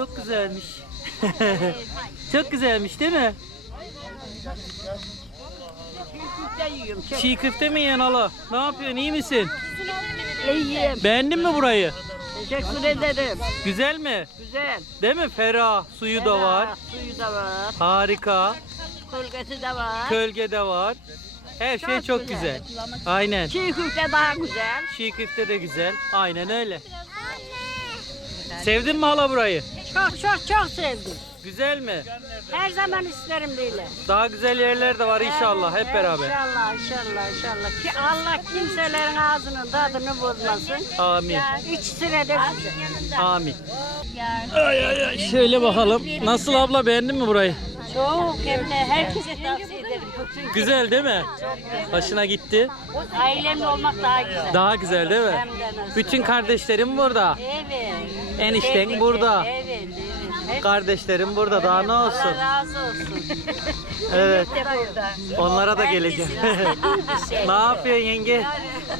çok güzelmiş. çok güzelmiş değil mi? Çiğ köfte mi yiyen hala? Ne yapıyorsun iyi misin? İyiyim. Beğendin mi burayı? Teşekkür ederim. Güzel mi? Güzel. Değil mi? Ferah. Suyu da var. Suyu da var. Harika. Kölgesi de var. Kölge de var. Her şey Çok güzel. Aynen. Çiğ köfte daha güzel. Çiğ köfte de güzel. Aynen öyle. Sevdin mi hala burayı? Çok çok çok sevdim. Güzel mi? Her zaman isterim böyle. Daha güzel yerler de var inşallah hep beraber. İnşallah inşallah inşallah. Ki Allah kimselerin ağzının tadını bozmasın. Amin. İçsine de bize. Amin. Ay ay ay. Şöyle bakalım. Nasıl abla beğendin mi burayı? Çok hem de herkese tavsiye ederim. Güzel değil mi? Hoşuna gitti. ailemle olmak daha güzel. Daha güzel değil mi? Hem de nasıl. Bütün kardeşlerim burada. Evet. Enişten Sevdiklerim, burada. Evet, evet. Kardeşlerim burada. Daha ne olsun? Allah razı olsun. Evet. de burada. Onlara da geleceğim. ne yapıyorsun yenge?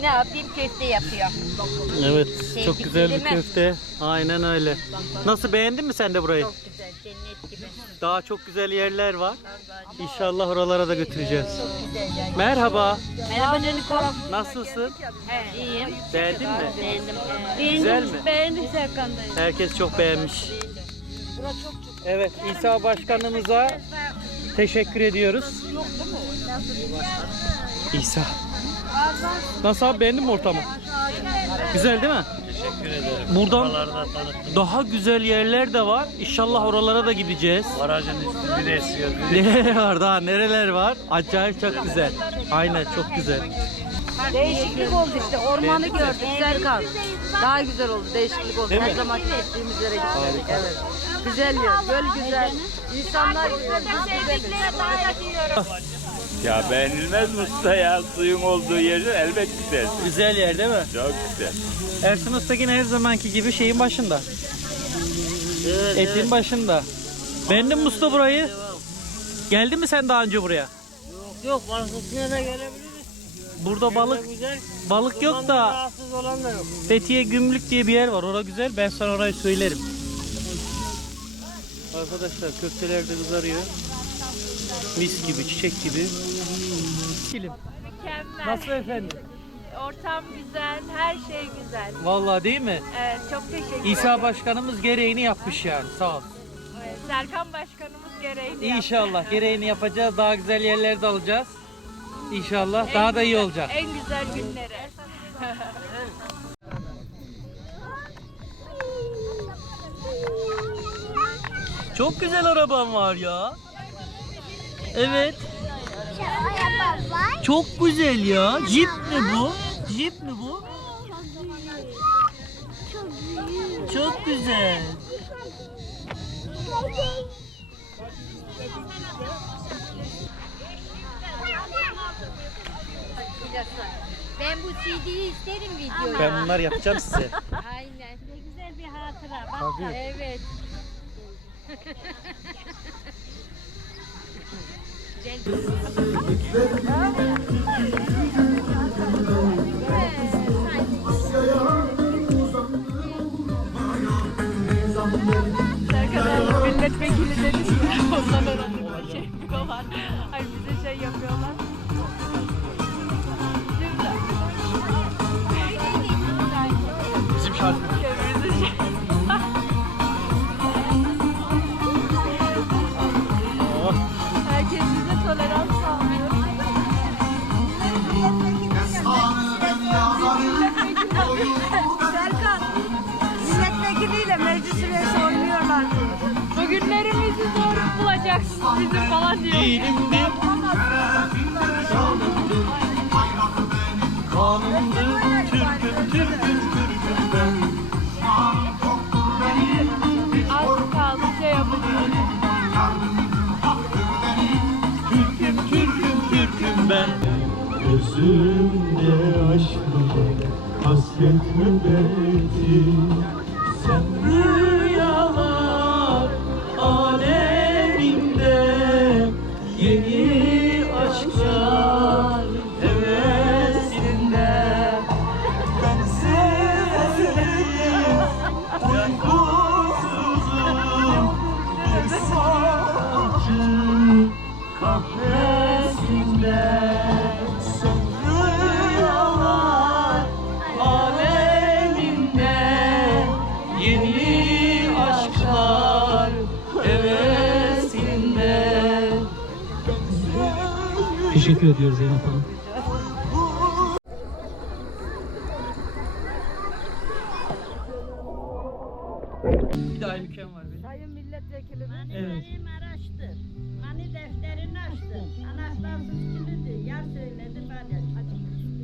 Ne yapayım köfte yapıyorum. Evet. Çok güzel bir köfte. Aynen öyle. Nasıl beğendin mi sen de burayı? Çok güzel cennet gibi. Daha çok güzel yerler var. İnşallah oralara da götüreceğiz. Merhaba. Merhaba Caniko. Nasılsın? İyiyim. Beğendin mi? Beğendim. Güzel mi? Beğendim Serkan dayı. Herkes çok beğenmiş. Evet, İsa Başkanımıza teşekkür ediyoruz. İsa. Nasıl abi beğendin mi ortamı? Güzel değil mi? Teşekkür ederim. Buradan Buralarda daha güzel yerler de var. İnşallah oralara da gideceğiz. Barajın üstü bir esiyor. Bir Neler var daha nereler var? Acayip çok güzel. Aynen çok güzel. Değişiklik oldu işte. Ormanı gördük Serkan. Daha güzel oldu. Değişiklik oldu. Değil Her mi? zaman gittiğimiz yere gitmedik. Evet. Güzel yer. Göl güzel. İnsanlar güzel. Biz güzeliz. Ya beğenilmez mi usta ya? Suyun olduğu yerde elbet güzel. Güzel yer değil mi? Çok güzel. Ersin Usta yine her zamanki gibi şeyin başında. Etin başında. Beğendin mi usta burayı? Geldin mi sen daha önce buraya? Yok başkasına da gelebiliriz. Burada balık Güzel. balık yok da Rahatsız olan da yok. Fethiye Gümrük diye bir yer var. Orası güzel. Ben sana orayı söylerim. Arkadaşlar köfteler de kızarıyor. Mis gibi, çiçek gibi. Kilim. Mükemmel. Nasıl efendim? Ortam güzel, her şey güzel. Vallahi değil mi? Evet, çok teşekkür İsa ederim. Başkanımız gereğini yapmış yani. Sağ ol. Evet, Serkan Başkanımız gereğini yaptı. İnşallah gereğini yapacağız. Daha güzel yerlerde alacağız. İnşallah daha da iyi güzel- olacak. En güzel günleri. Çok güzel araban var ya. Evet. Çok güzel ya. Jeep mi bu? Jeep mi bu? Çok güzel. Ben bu CD'yi isterim videoya. Ben bunlar yapacağım size. Aynen. Ne güzel bir hatıra. Bak Tabii. Evet. Abi milletvekili dedi ki ondan yapıyorlar. Ay bize şey yapıyorlar. Bizim şarkı. Bizim falan diyor. Dilimde Kanımdı Türk'üm Türk'üm Türk'üm ben Az kaldı şey yapacağız. Türk'üm Türk'üm Türk'üm ben Gözümde aşkım Hasret mübbeti Sen rüyalar Teşekkür ediyoruz Zeynep Hanım. Bir daha imkan var benim. Sayın milletvekilimiz. Evet. Benim araştır. Hani defterini açtı. Anahtarsız kilidi. Yer söyledi ben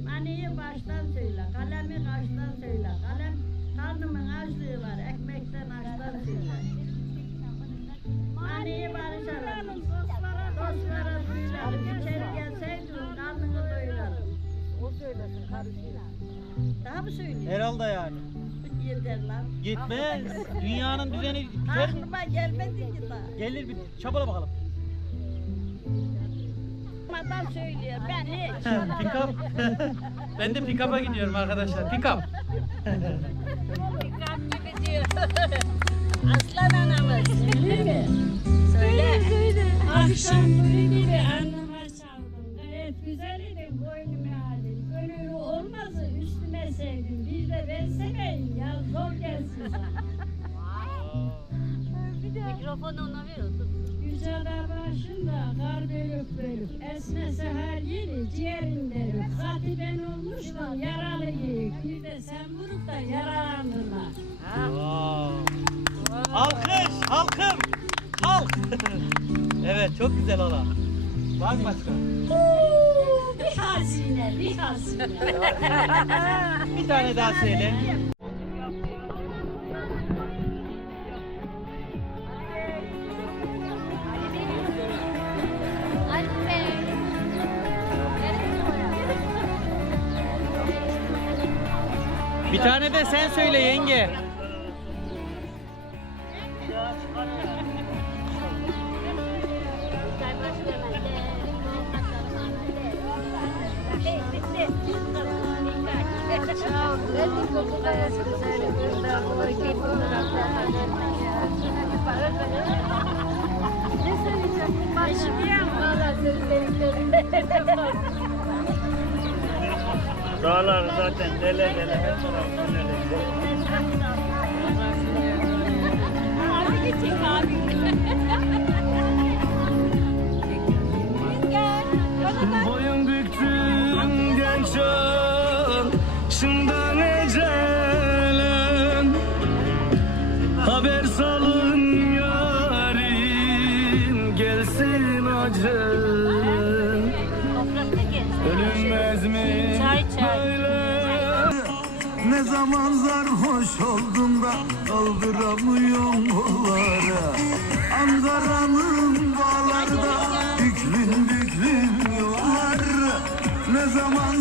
Maniyi baştan söyle. Kalemi kaçtan söyle. Kalem karnımın açlığı var. Ekmekten açtan söyle. Maniyi barışalım. Dostlara duyuralım. İçeri gelseydin karnını doyuralım. O söylesin karışıyor. Daha mı söyleyeyim? Herhalde yani. Yeter lan. Gitmez. Dünyanın düzeni biter mi? Aklıma gelmedi ki daha. Gelir bir çabala bakalım. Adam söylüyor. Ben hiç. pick up. ben de pick up'a gidiyorum arkadaşlar. Pick up. Dikkat gibi diyor. Aslan anamız. Mi? Akşam nuru gibi alnıma çaldın. Evet güzel idin boynumu aldın. Gönül olmazı üstüme sevdin. Bir de ben seveyim ya zor gelsin sana. Mikrofonu ona ver otur. Güzel başında kar bölük bölük. Esmese her yeri ciğerin delik. Hadi ben olmuştum yaralı yiyik. Bir de sen vurup da yaralandın evet, çok güzel ola. Var mı başka? Bir hazine, bir hazine. Bir tane daha söyle. Bir tane de sen söyle yenge. Dağlar zaten dele dele her taraf dele. Ankara'nın bağlarda büklüm büklüm yollar Ne zaman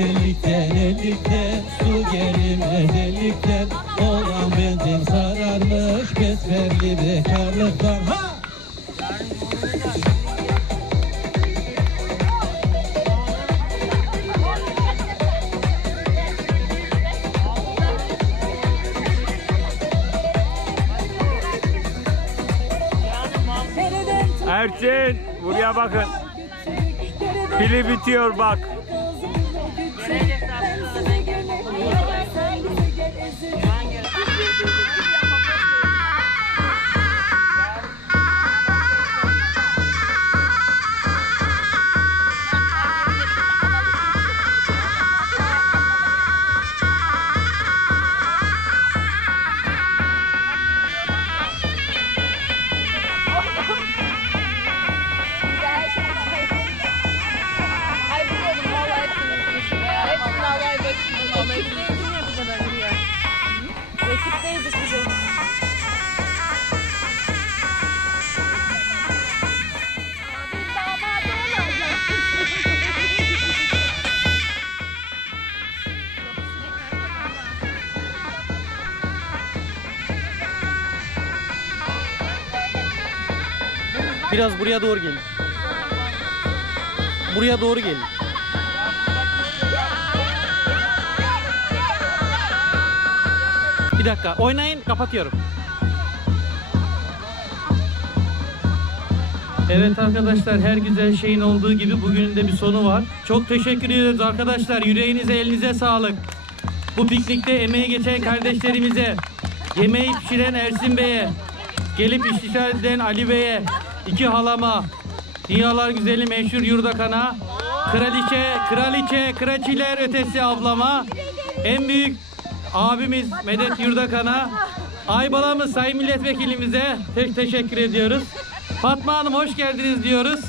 ezellikten ezellikten Su gelim ezellikten Olan benzin sararmış Besbelli bekarlıktan Ha! Erçin buraya bakın. Pili bitiyor bak. Biraz buraya doğru gelin. Buraya doğru gelin. Bir dakika oynayın kapatıyorum. Evet arkadaşlar her güzel şeyin olduğu gibi bugünün de bir sonu var. Çok teşekkür ederiz arkadaşlar. Yüreğinize elinize sağlık. Bu piknikte emeği geçen kardeşlerimize, yemeği pişiren Ersin Bey'e, gelip istişare eden Ali Bey'e, iki halama, dünyalar güzeli meşhur Yurdakan'a, kraliçe, kraliçe, kraçiler ötesi ablama, en büyük abimiz Medet Yurdakan'a, Aybalamız Sayın Milletvekilimize te- teşekkür ediyoruz. Fatma Hanım hoş geldiniz diyoruz.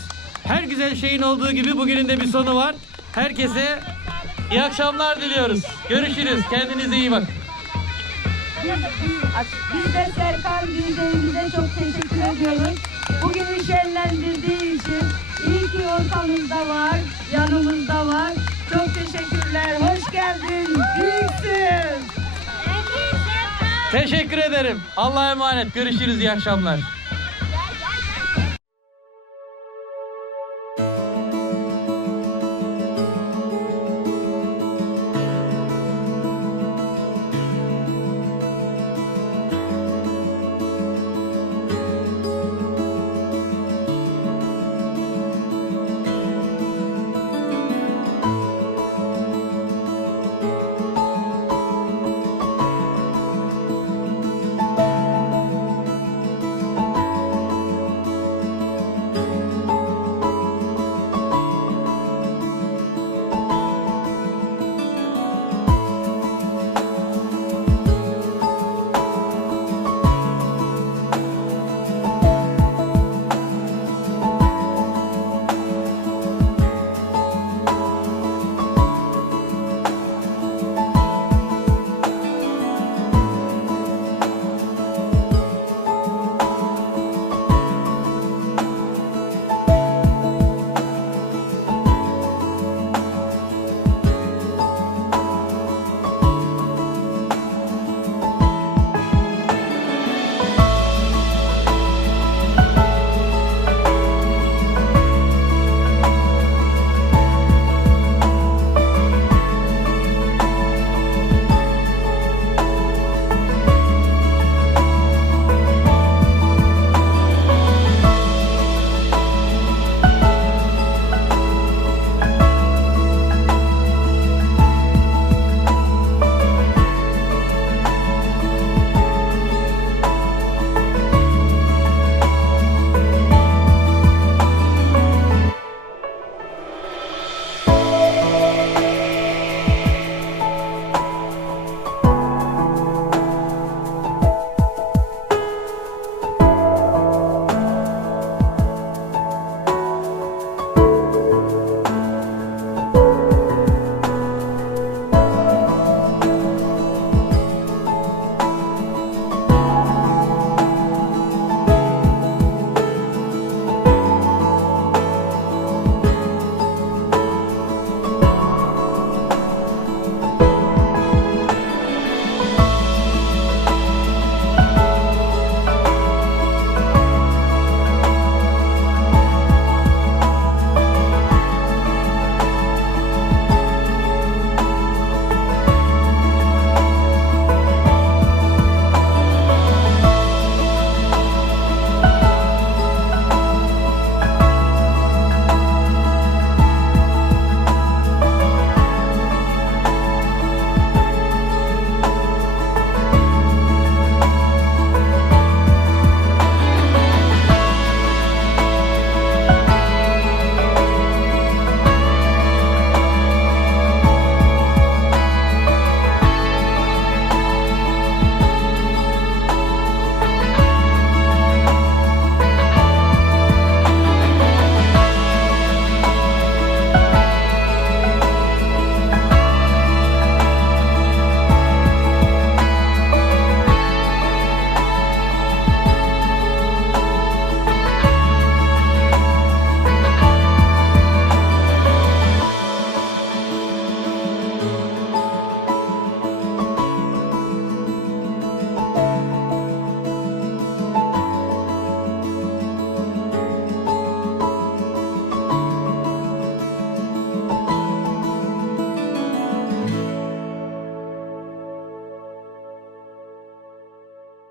Her güzel şeyin olduğu gibi bugünün de bir sonu var. Herkese iyi akşamlar diliyoruz. Görüşürüz. Kendinize iyi bakın. Biz de Serkan Düzeyimize çok teşekkür ediyoruz. Bugünü şenlendirdiği için iyi ki ortamızda var, yanımızda var. Çok teşekkürler. Hoş geldin. Büyüksün. Teşekkür ederim. Allah'a emanet. Görüşürüz. İyi akşamlar.